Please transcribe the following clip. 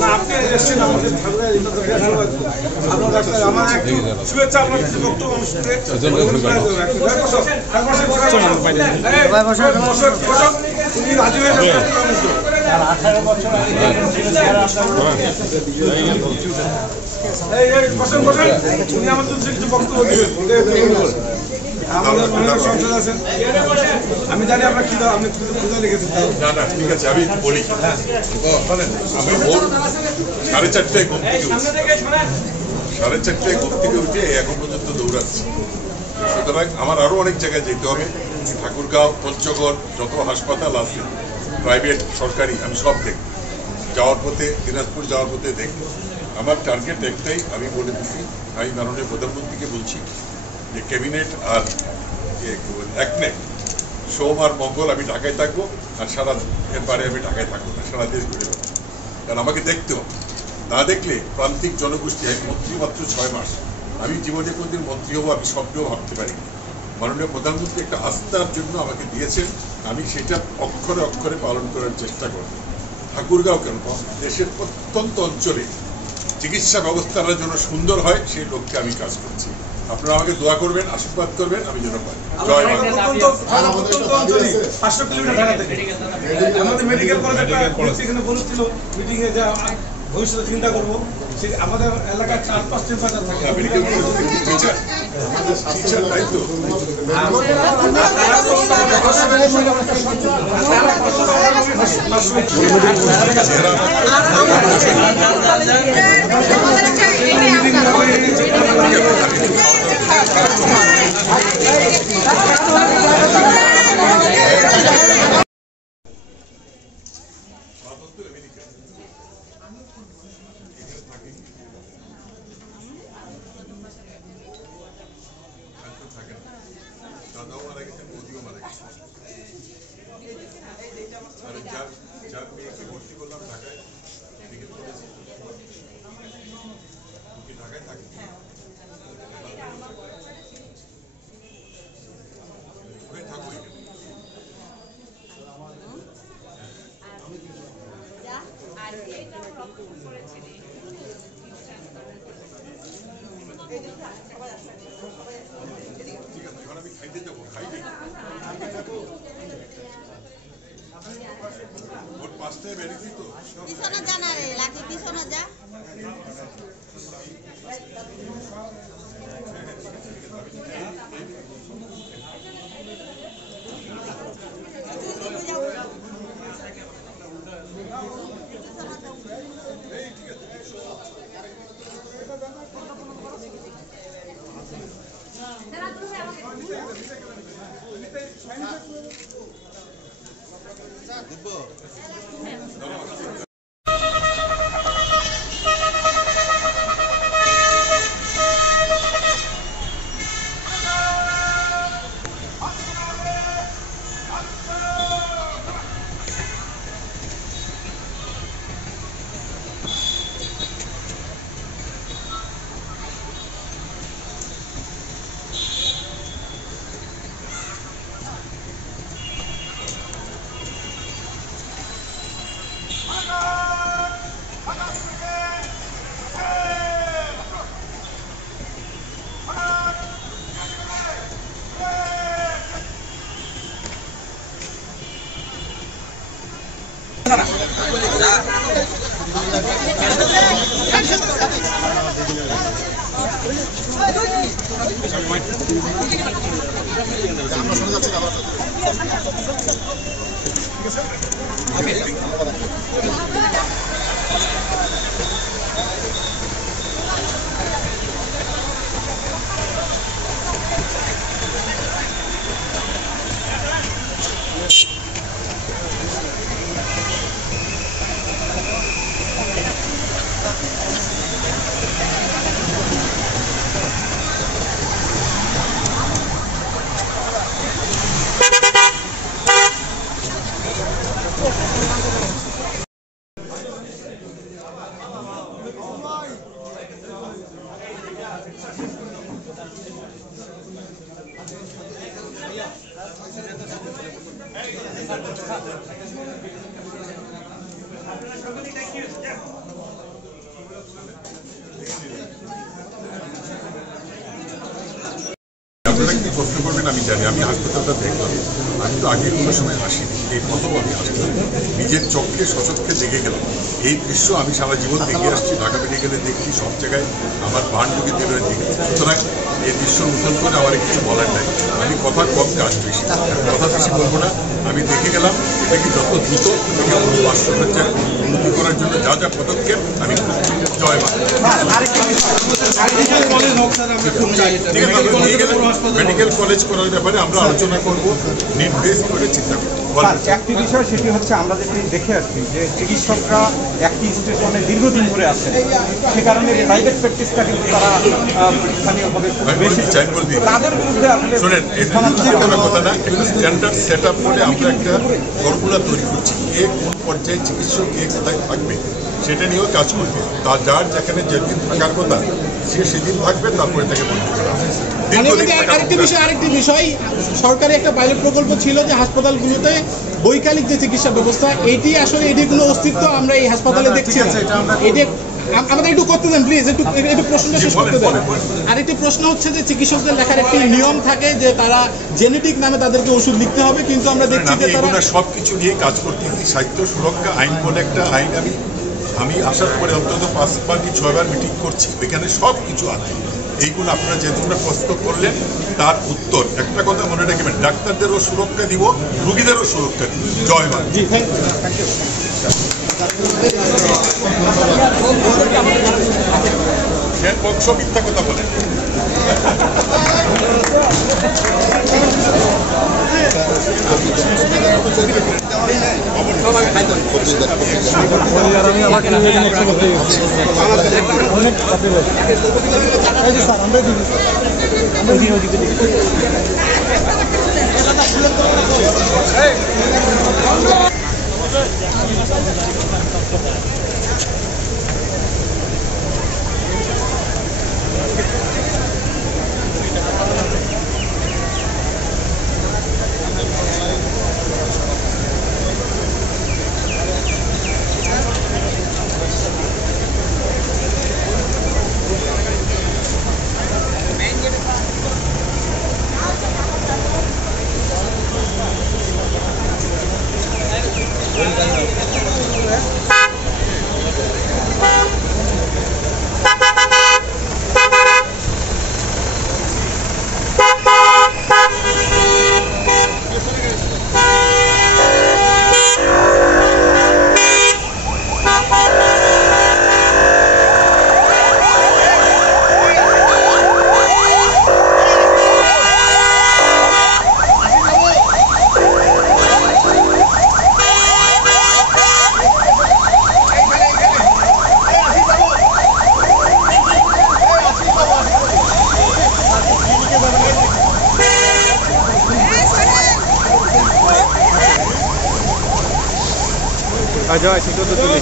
না আপনি এসেছেন আমাদের আমার একটু শুভেচ্ছা আপনার কিছু বক্তব্য অনুষ্ঠানে রাজি হয়ে যাবেন 18 বছর উনি আমাদের কিছু বক্তব্য দিবেন আমাদের অনেক সংসদ আছেন আমি জানি আপনার কি আপনি ক্ষুধা লেগেছেন না না ঠিক আছে আমি বলি আমি ভোর 4:30টায় ঘুম থেকে উঠি 4:30টায় ঘুম থেকে উঠে এখন পর্যন্ত দৌড়াচ্ছি সুতরাং আমার আরো অনেক জায়গায় যেতে হবে ঠাকুরগাঁও পঞ্চগড় যত হাসপাতাল আছে প্রাইভেট সরকারি আমি সব দেখব যাওয়ার পথে দিনাজপুর যাওয়ার পথে দেখব আমার টার্গেট একটাই আমি বলে দিচ্ছি আমি মাননীয় প্রধানমন্ত্রীকে বলছি যে ক্যাবিনেট আর একনে সোম আর মঙ্গল আমি ঢাকায় থাকবো আর সারা এরপরে আমি ঢাকায় থাকবো না সারা দেশ ঘুরে বেড়াবো কারণ আমাকে দেখতে হবে না দেখলে প্রান্তিক জনগোষ্ঠী আমি মন্ত্রী মাত্র 6 মাস আমি জীবনে কোনদিন মন্ত্রী হবো আমি স্বপ্নেও ভাবতে পারি মাননীয় প্রধানমন্ত্রী একটা আস্থার জন্য আমাকে দিয়েছেন আমি সেটা অক্ষরে অক্ষরে পালন করার চেষ্টা করব ঠাকুরগাঁও কেন দেশের প্রত্যন্ত অঞ্চলে চিকিৎসা ব্যবস্থাটা যেন সুন্দর হয় সেই লক্ষ্যে আমি কাজ করছি আপনারা আমাকে দোয়া করবেন আশীর্বাদ করবেন আমি যেন পাই জয় বাংলা 500 কিলোমিটার ঢাকা থেকে আমাদের মেডিকেল কলেজ একটা এখানে বলেছিল মিটিং এ যা ভবিষ্যতে চিন্তা করব সে আমাদের এলাকায় 4-5 টেম্পারেচার থাকে মেডিকেল কলেজ টিচার টিচার তাই তো দাদাও মারা গেছে মোদিও মারা গেছে আর যার মেয়েকে ভর্তি করলাম ঢাকায় মেডিকেল কলেজে ঢাকায় থাকে থাকবো ঠিক আছে এখন আমি খাইতে যাবো খাইতে ভোট 5টায় বেরিয়েছি তো পিছনে যা না রে লাঠি পিছনে যা আপনারা কি প্রশ্ন করবেন আমি জানি, আমি হাসপাতালটা দেখলাম, আমি তো আগে কোনো সময় আসিনি, এই প্রথম আমি আসলাম, নিজের চোখকে সচক্ষে দেখে গেলাম। এই দৃশ্য আমি সারা জীবন দেখে আসছি, ঢাকা মেডিকেলে দেখছি, সব জায়গায় আমার বান্ধবী দেবের দেখি। সুতরাং এই দৃশ্য নতুন করে আমার কিছু বলার নাই, আমি কথা কম কাজ বেশি, কথা বেশি বলবো না। আমি দেখে গেলাম এটাকে যত দ্রুত বাস্তবতার উন্নতি করার জন্য যা যা পদক্ষেপ আমি জয় মেডিকেল কলেজ করার ব্যাপারে আমরা আলোচনা করব, নির্দেশ করে চিন্তা করব। একটি বিষয় সেটি হচ্ছে আমরা যেটি দেখে আসছি যে চিকিৎসকরা একটি স্টেশনে দীর্ঘদিন ধরে আছেন, সে কারণে প্রাইভেট প্র্যাকটিসটা কিন্তু তারা স্থানীয়ভাবে বেশি তাদের বিরুদ্ধে আসলে শোনেন, কোনো কথা না, একটা স্ট্যান্ডার্ড সেট আপ করে আমরা একটা ফর্মুলা তৈরি করছি, কে কোন পর্যায়ে চিকিৎসক কে কোথায় থাকবে সেটা নিয়েও কাজ করবে। তার যার যেখানে যেদিন থাকার কথা সে সেদিন থাকবে, তারপরে তাকে বন্ধ করা হবে। আরেকটি বিষয় সরকারি একটা পাইলট প্রকল্প ছিল যে হাসপাতালগুলোতে বৈকালিক যে চিকিৎসা ব্যবস্থা, এটি আসলে এটির কোনো অস্তিত্ব আমরা এই হাসপাতালে দেখছি না। এটি আমাদের একটু করতে দেন প্লিজ, একটু প্রশ্নটা শেষ করতে দেন। আরেকটি প্রশ্ন হচ্ছে যে চিকিৎসকদের লেখার একটি নিয়ম থাকে যে তারা জেনেটিক নামে তাদেরকে ওষুধ লিখতে হবে, কিন্তু আমরা দেখছি যে তারা সবকিছু নিয়ে কাজ করতেছি। সাহিত্য সুরক্ষা আইন বলে একটা আইন আমি আসার পরে অন্তত 5বার কি 6বার মিটিং করছি, এখানে সব কিছু আছে। এইগুলো আপনারা যে তোমরা প্রশ্ন করলেন তার উত্তর, একটা কথা মনে রাখবেন, ডাক্তারদেরও সুরক্ষা দিব, রুগীদেরও সুরক্ষা দিব। জয় মা। জি, থ্যাংক ইউ। পক্ষ মিথ্যা কথা বলেন। জয় ঠিক তো তুলি